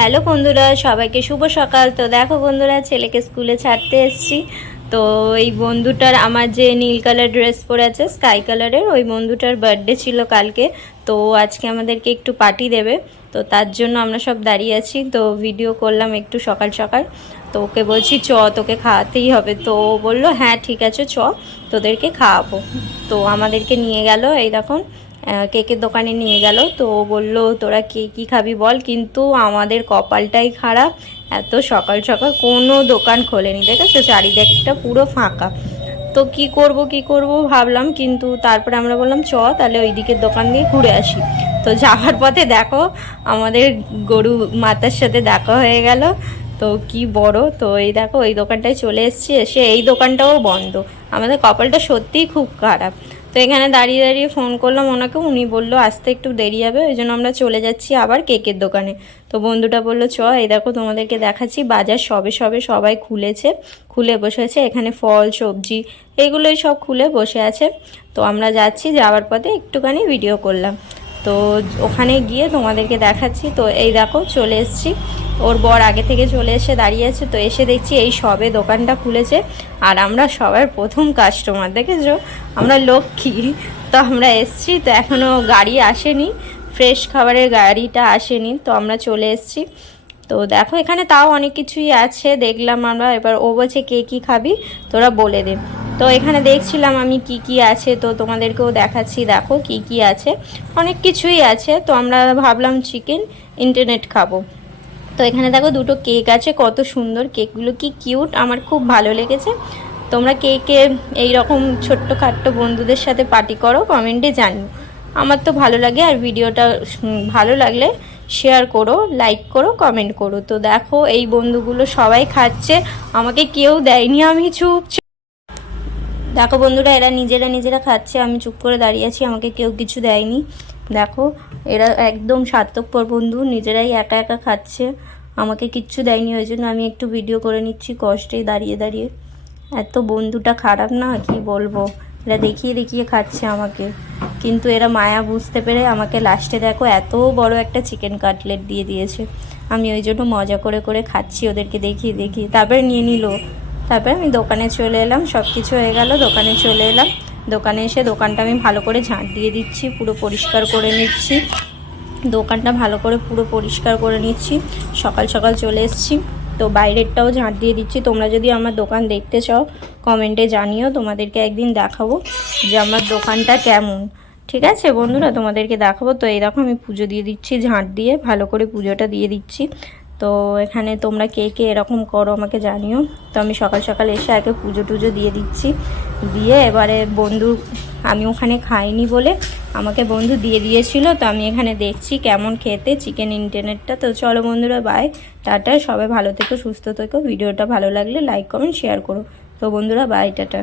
Hello বন্ধুরা, সবাইকে শুভ সকাল। তো দেখো বন্ধুরা, ছেলেকে স্কুলে ছাড়তে এসেছি। তো এই বন্ধুটার আমার যে নীল কালার ড্রেস পরে আছে, স্কাই কালারের, ওই বন্ধুটার বার্থডে ছিল কালকে। তো আজকে আমাদেরকে একটু পার্টি দেবে। তো তার জন্য আমরা সব দাঁড়িয়ে আছি। তো ভিডিও করলাম একটু সকাল সকাল। তো ওকে বলছি, চ, তোকে খাওয়াতেই হবে। তো ও বলল হ্যাঁ ঠিক আছে, চ, তোদেরকে খাওয়াবো। তো আমাদেরকে নিয়ে গেল এইরকম কেকের দোকানে নিয়ে গেল। তো বলল, তোরা কে, কী খাবি বল? কিন্তু আমাদের কপালটাই খারাপ। এত সকাল সকাল কোনো দোকান খোলেনি, দেখেছ? চারিদিকটা পুরো ফাঁকা। তো কি করব কি করব ভাবলাম, কিন্তু তারপরে আমরা বললাম, চ, তাহলে ওই দিকের দোকান দিয়ে ঘুরে আসি। তো যাওয়ার পথে দেখো, আমাদের গরু মাতার সাথে দেখা হয়ে গেল। তো কি বড়, তো এই দেখো এই দোকানটায় চলে এসেছি। এসে এই দোকানটাও বন্ধ। আমাদের কপালটা সত্যিই খুব খারাপ। তো এখানে দাঁড়িয়ে দাঁড়িয়ে ফোন করলাম, ওনাকে উনি বলল, আসতে একটু দেরি হবে, ওই জন্য আমরা চলে যাচ্ছি আবার কেকের দোকানে। তো বন্ধুটা বলল, চ, এই দেখো তোমাদেরকে দেখাচ্ছি, বাজার সবে সবে সবাই খুলেছে, খুলে বসে আছে এখানে ফল, সবজি, এগুলোই সব খুলে বসে আছে। তো আমরা যাচ্ছি, যাওয়ার পথে একটুখানি ভিডিও করলাম। তো ওখানে গিয়ে তোমাদেরকে দেখাচ্ছি। তো এই দেখো, চলে এসেছি। ওর বর আগে থেকে চলে এসে দাঁড়িয়ে আছে। তো এসে দেখছি এই সবে দোকানটা খুলেছে। আর আমরা সবার প্রথম কাস্টমার দেখেছ? আমরা লক্ষ্মী। তো আমরা এসছি, তো এখনও গাড়ি আসেনি। ফ্রেশ খাবারের গাড়িটা আসেনি, তো আমরা চলে এসছি। তো দেখো, এখানে তাও অনেক কিছুই আছে। দেখলাম আমরা, এবার ও বলছে, কে কী খাবি? তোরা বলে দে। তো এখানে দেখছিলাম আমি কি কি আছে, তো তোমাদেরকেও দেখাচ্ছি, দেখো কি কি আছে। অনেক কিছুই আছে, তো আমরা ভাবলাম চিকেন ইন্টারনেট খাব। তো এখানে দেখো দুটো কেক আছে, কত সুন্দর কেকগুলো, কি কিউট, আমার খুব ভালো লেগেছে। তোমরা কে কে ছোট্ট খাট্ট বন্ধুদের সাথে পার্টি করো, কমেন্টে জানিও। আমার তো ভালো লাগে আর ভিডিওটা ভালো লাগলে শেয়ার করো, লাইক করো, কমেন্ট করো। তো দেখো এই বন্ধুগুলো সবাই খাচ্ছে, আমাকে কেউ দেয়নি আমি চুপ দেখো বন্ধুরা, এরা নিজেরা নিজেরা খাচ্ছে, আমি চুপ করে দাঁড়িয়ে আছি, আমাকে কেউ কিছু দেয়নি। দেখো, এরা একদম স্বার্থপর বন্ধু, নিজেরাই একা একা খাচ্ছে, আমাকে কিচ্ছু দেয়নি, ওই জন্য আমি একটু ভিডিও করে নিচ্ছি, কষ্টে দাঁড়িয়ে দাঁড়িয়ে। এত বন্ধুটা খারাপ না, কি বলব? এরা দেখিয়ে দেখিয়ে খাচ্ছে আমাকে। কিন্তু এরা মায়া বুঝতে পেরে আমাকে লাস্টে দেখো, এত বড় একটা চিকেন কাটলেট দিয়ে দিয়েছে। আমি ওই জন্য মজা করে করে খাচ্ছি, ওদেরকে দেখিয়ে দেখিয়ে। তারপরে নিয়ে নিল। তারপরে আমি দোকানে চলে এলাম সব কিছু হয়ে গেল, দোকানে চলে এলাম। দোকানে এসে দোকানটা আমি ভালো করে ঝাঁট দিয়ে দিচ্ছি, পুরো পরিষ্কার করে নিচ্ছি। দোকানটা ভালো করে পুরো পরিষ্কার করে নিচ্ছি। সকাল সকাল চলে এসেছি। তো বাইরেরটাও ঝাঁট দিয়ে দিচ্ছি। তোমরা যদি আমার দোকান দেখতে চাও, কমেন্টে জানিও, তোমাদেরকে একদিন দেখাবো যে আমার দোকানটা কেমন। ঠিক আছে বন্ধুরা, তোমাদেরকে দেখাবো। তো এই দেখো আমি পুজো দিয়ে দিচ্ছি, ঝাঁট দিয়ে, ভালো করে পুজোটা দিয়ে দিচ্ছি। তো এখানে তোমরা কে কে এরকম করো আমাকে জানিও। তো আমি সকাল সকাল এসে আগে পুজো টুজো দিয়ে দিচ্ছি। দিয়ে এবারে বন্ধু, আমি ওখানে খাইনি বলে আমাকে বন্ধু দিয়ে দিয়েছিল। তো আমি এখানে দেখছি কেমন খেতে চিকেন ইন্টারনেটটা। তো চলো বন্ধুরা বাই টাটা। সবাই ভালো থেকো, সুস্থ থেকো। ভিডিওটা ভালো লাগলে লাইক কমেন্ট শেয়ার করো। তো বন্ধুরা বাই টাটা।